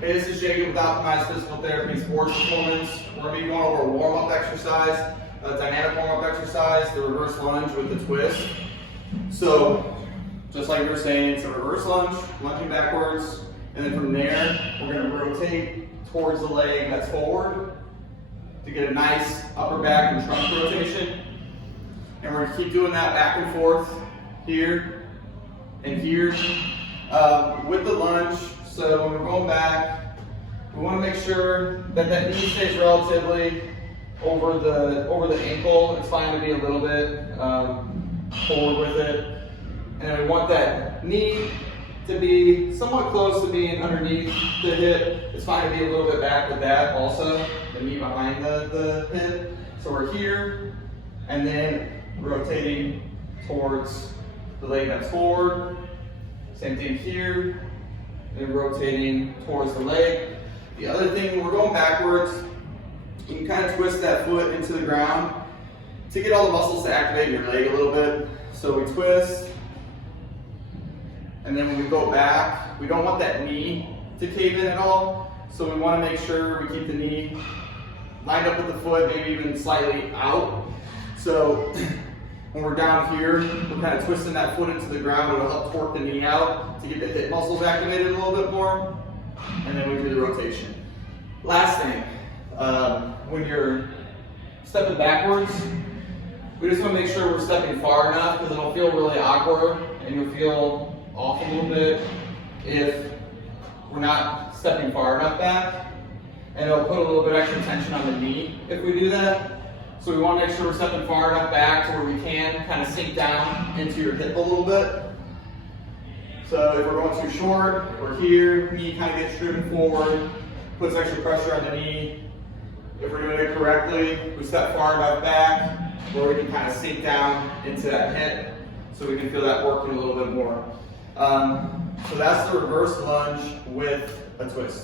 Hey, this is Jacob with Optimized Physical Therapy Sports Performance. We're going to be going over a warm-up exercise, a dynamic warm-up exercise, the reverse lunge with the twist. So, just like we were saying, it's a reverse lunge, lunging backwards, and then from there, we're going to rotate towards the leg that's forward to get a nice upper back and trunk rotation. And we're going to keep doing that back and forth here and here with the lunge. So when we're going back, we want to make sure that that knee stays relatively over the ankle. It's fine to be a little bit forward with it. And we want that knee to be somewhat close to being underneath the hip. It's fine to be a little bit back with that also, the knee behind the hip. So we're here, and then rotating towards the leg that's forward. Same thing here. And rotating towards the leg. The other thing, we're going backwards. You can kind of twist that foot into the ground to get all the muscles to activate your leg a little bit. So we twist, and then when we go back, we don't want that knee to cave in at all. So we want to make sure we keep the knee lined up with the foot, maybe even slightly out. So when we're down here, we're kind of twisting that foot into the ground. It'll help torque the knee out to get the hip muscles activated a little bit more. And then we do the rotation. Last thing, when you're stepping backwards, we just want to make sure we're stepping far enough, because it'll feel really awkward and you'll feel off a little bit if we're not stepping far enough back. And it'll put a little bit extra tension on the knee if we do that. So we want to make sure we're stepping far enough back to where we can kind of sink down into your hip a little bit. So if we're going too short, we're here, knee kind of gets driven forward, puts extra pressure on the knee. If we're doing it correctly, we step far enough back where we can kind of sink down into that hip so we can feel that working a little bit more. So that's the reverse lunge with a twist.